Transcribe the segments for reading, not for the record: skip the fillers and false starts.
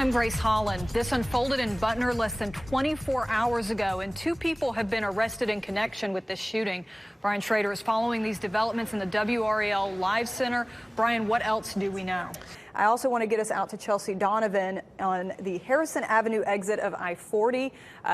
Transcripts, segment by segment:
I'm Grace Holland. This unfolded in Butner less than 24 hours ago, and 2 people have been arrested in connection with this shooting. Brian Schrader is following these developments in the WRAL Live Center. Brian, what else do we know? I also want to get us out to Chelsea Donovan on the Harrison Avenue exit of I-40.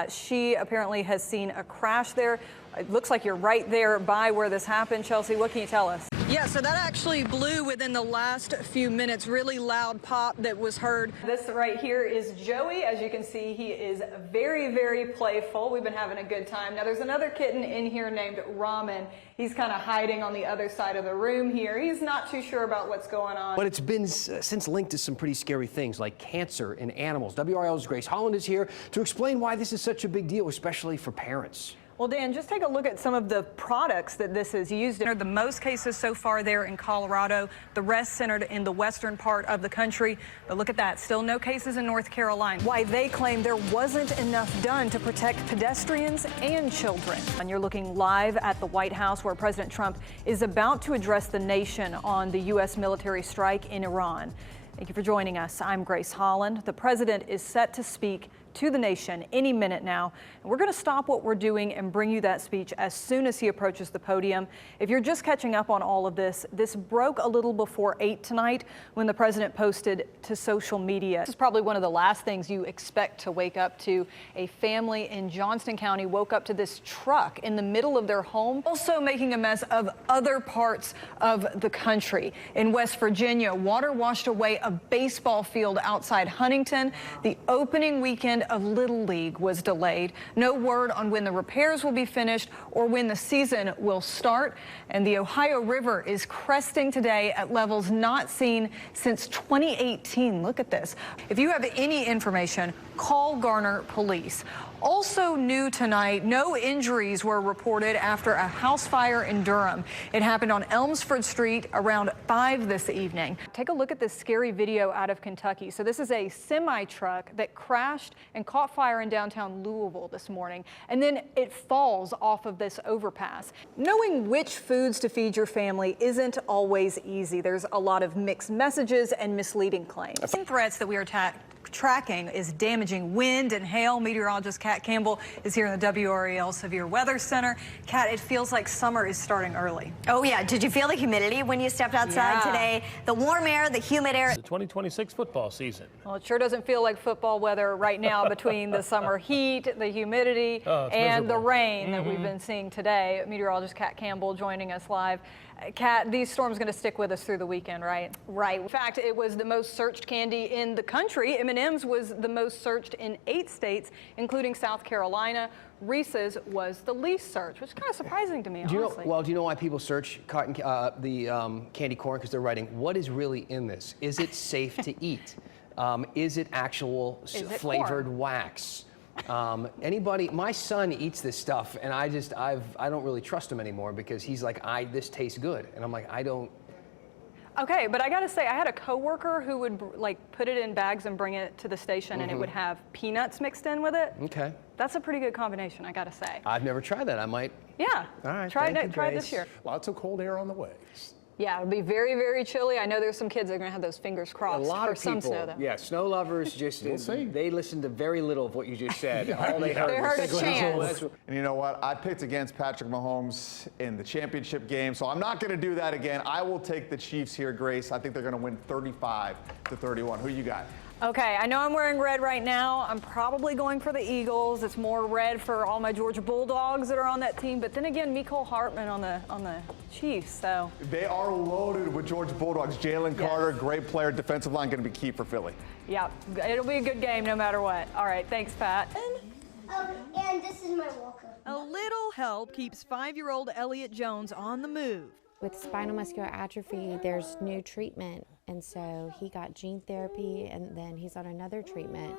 She apparently has seen a crash there. It looks like you're right there by where this happened. Chelsea, what can you tell us? Yeah, so that actually blew within the last few minutes. Really loud pop that was heard. This right here is Joey. As you can see, he is very, very playful. We've been having a good time. Now, there's another kitten in here named Ramen. He's kind of hiding on the other side of the room here. He's not too sure about what's going on. But it's been since linked to some pretty scary things like cancer in animals. WRAL's Grace Holland is here to explain why this is such a big deal, especially for parents. Well, Dan, just take a look at some of the products that this is used in. The most cases so far there in Colorado, the rest centered in the western part of the country. But look at that, still no cases in North Carolina. Why they claim there wasn't enough done to protect pedestrians and children. And you're looking live at the White House where President Trump is about to address the nation on the U.S. military strike in Iran. Thank you for joining us. I'm Grace Holland. The president is set to speak to the nation any minute now. And we're going to stop what we're doing and bring you that speech as soon as he approaches the podium. If you're just catching up on all of this, this broke a little before 8 tonight when the president posted to social media. This is probably one of the last things you expect to wake up to. A family in Johnston County woke up to this truck in the middle of their home, also making a mess of other parts of the country. In West Virginia, water washed away a baseball field outside Huntington. The opening weekend of Little League was delayed. No word on when the repairs will be finished or when the season will start. And the Ohio River is cresting today at levels not seen since 2018. Look at this. If you have any information, call Garner Police. Also new tonight, no injuries were reported after a house fire in Durham. It happened on Elmsford Street around 5 this evening. Take a look at this scary video out of Kentucky. So this is a semi-truck that crashed and caught fire in downtown Louisville this morning, and then it falls off of this overpass. Knowing which foods to feed your family isn't always easy. There's a lot of mixed messages and misleading claims. Some threats that we are tracking is damaging wind and hail. Meteorologist Kat Campbell is here in the WRAL Severe Weather Center. Kat, it feels like summer is starting early. Oh yeah, did you feel the humidity when you stepped outside today? The warm air, the humid air. It's the 2026 football season. Well, it sure doesn't feel like football weather right now between the summer heat, the humidity, and the rain that we've been seeing today. Meteorologist Kat Campbell joining us live. Kat, these storms going to stick with us through the weekend, right? Right. In fact, it was the most searched candy in the country. M&M's was the most searched in 8 states, including South Carolina. Reese's was the least searched, which is kind of surprising to me, honestly. Do you know why people search candy corn? Because they're writing, what is really in this? Is it safe to eat? Is it actual flavored wax? My son eats this stuff, and I don't really trust him anymore because he's like, this tastes good, and I'm like, I don't. Okay, but I gotta say, I had a coworker who would like put it in bags and bring it to the station, and it would have peanuts mixed in with it. Okay. That's a pretty good combination, I gotta say. I've never tried that. I might. Yeah. All right. Try it this year. Lots of cold air on the way. Yeah, it'll be very, very chilly. I know there's some kids that are going to have those fingers crossed a lot for of people, some snow, though. Yeah, snow lovers just, they listened to very little of what you just said. All they heard was a chance. And you know what? I picked against Patrick Mahomes in the championship game, so I'm not going to do that again. I will take the Chiefs here, Grace. I think they're going to win 35-31. Who you got? Okay, I know I'm wearing red right now. I'm probably going for the Eagles. It's more red for all my Georgia Bulldogs that are on that team. But then again, Mecole Hardman on the Chiefs. So they are loaded with Georgia Bulldogs. Jalen Carter, great player, defensive line, going to be key for Philly. Yeah, it'll be a good game no matter what. All right, thanks, Pat. And this is my walker. A little help keeps 5-year-old Elliot Jones on the move. With spinal muscular atrophy, there's new treatment, and so he got gene therapy, and then he's on another treatment.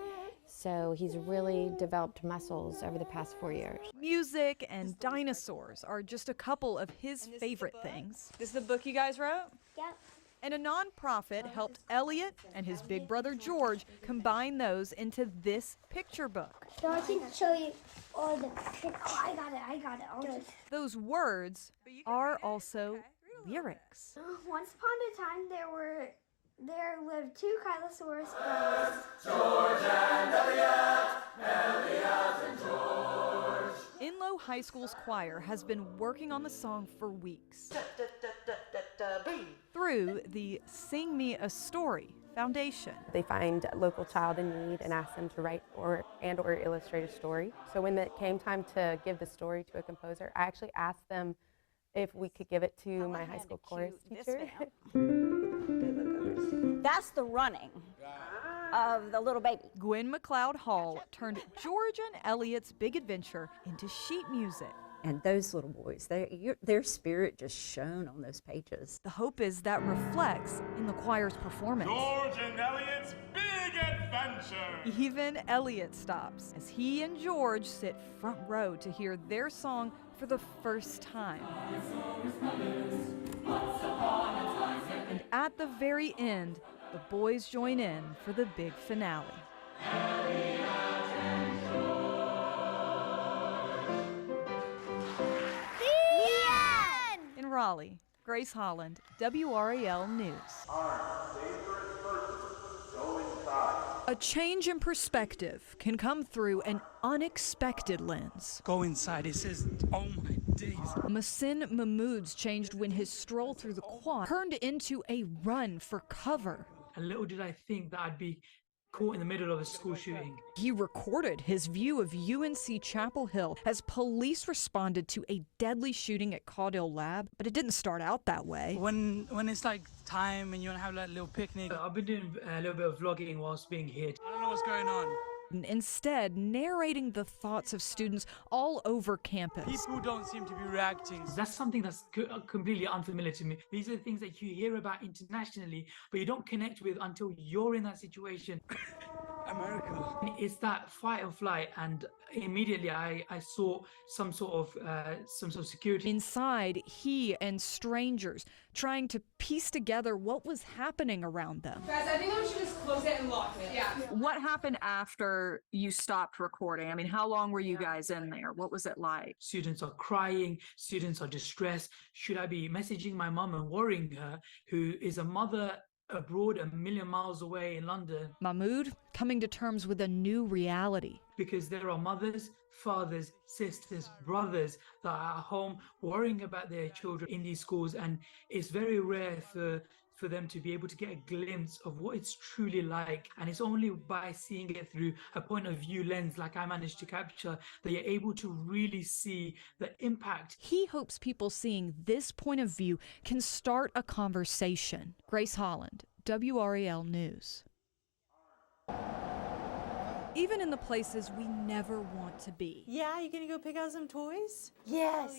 So he's really developed muscles over the past 4 years. Music and dinosaurs are just a couple of his favorite things. This is the book you guys wrote? Yep. And a nonprofit helped Elliot and his big brother George combine those into this picture book. So I can show you all the pictures. Oh, I got it. Those words are also lyrics. Once upon a time, there were There lived two Kylosaurus brothers. Inlow High School's choir has been working on the song for weeks through the Sing Me a Story Foundation. They find a local child in need and ask them to write or illustrate a story. So when it came time to give the story to a composer, I actually asked them if we could give it to my high school chorus teacher. That's the running of the little baby. Gwen McLeod Hall turned George and Elliot's big adventure into sheet music. And those little boys, their spirit just shone on those pages. The hope is that reflects in the choir's performance. George and Elliot's big adventure! Even Elliot stops as he and George sit front row to hear their song for the first time. And at the very end, the boys join in for the big finale. In Raleigh, Grace Holland, WRAL News. A change in perspective can come through an unexpected lens. Go inside, it says, oh my days. Masin Mahmood's changed when his stroll through the quad turned into a run for cover. And little did I think that I'd be caught in the middle of a school shooting. He recorded his view of UNC Chapel Hill as police responded to a deadly shooting at Caudill Lab, but it didn't start out that way. When it's like time and you want to have like a little picnic. I've been doing a little bit of vlogging whilst being hit. I don't know what's going on. Instead, narrating the thoughts of students all over campus. People don't seem to be reacting. That's something that's completely unfamiliar to me. These are the things that you hear about internationally, but you don't connect with until you're in that situation. America. It's that fight or flight, and immediately I saw some sort of security. Inside, he and strangers trying to piece together what was happening around them. Guys, I think we should just close it and lock it. Yeah. What happened after you stopped recording? I mean, how long were you guys in there? What was it like? Students are crying, students are distressed. Should I be messaging my mum and worrying her, who is a mother abroad, a million miles away in London? Mahmood coming to terms with a new reality. Because there are mothers, fathers, sisters, brothers that are at home worrying about their children in these schools, and it's very rare for them to be able to get a glimpse of what it's truly like. And it's only by seeing it through a point of view lens like I managed to capture that you're able to really see the impact. He hopes people seeing this point of view can start a conversation. Grace Holland, WRAL News. Even in the places we never want to be. Yeah, you gonna go pick out some toys? Yes,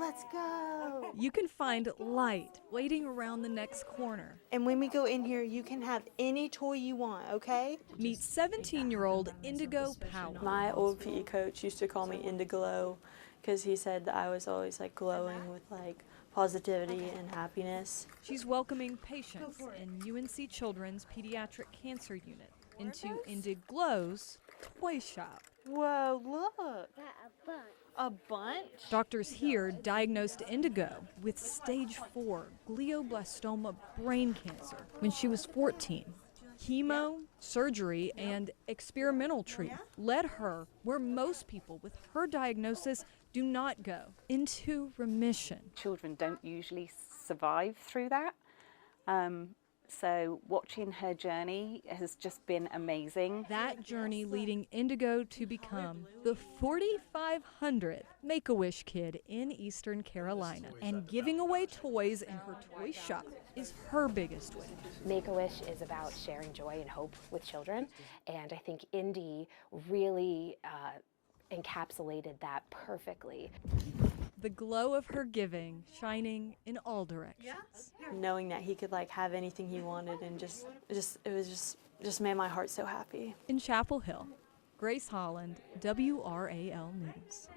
let's go. You can find light waiting around the next corner. And when we go in here, you can have any toy you want, okay? Meet 17-year-old Indigo Powell. My old PE coach used to call me Indiglow because he said that I was always like glowing with like positivity and happiness. She's welcoming patients in UNC Children's Pediatric Cancer Unit into Indiglow's toy shop. Whoa, look. A bunch? Doctors here diagnosed Indigo with stage 4 glioblastoma brain cancer when she was 14. Chemo, surgery, and experimental treatment led her where most people with her diagnosis do not go, into remission. Children don't usually survive through that. So watching her journey has just been amazing. That journey leading Indigo to become the 4,500th Make-A-Wish kid in Eastern Carolina. And giving away toys in her toy shop is her biggest win. Make-A-Wish is about sharing joy and hope with children, and I think Indy really encapsulated that perfectly. The glow of her giving shining in all directions. Knowing that he could like have anything he wanted, and it just made my heart so happy. In Chapel Hill, Grace Holland, WRAL News.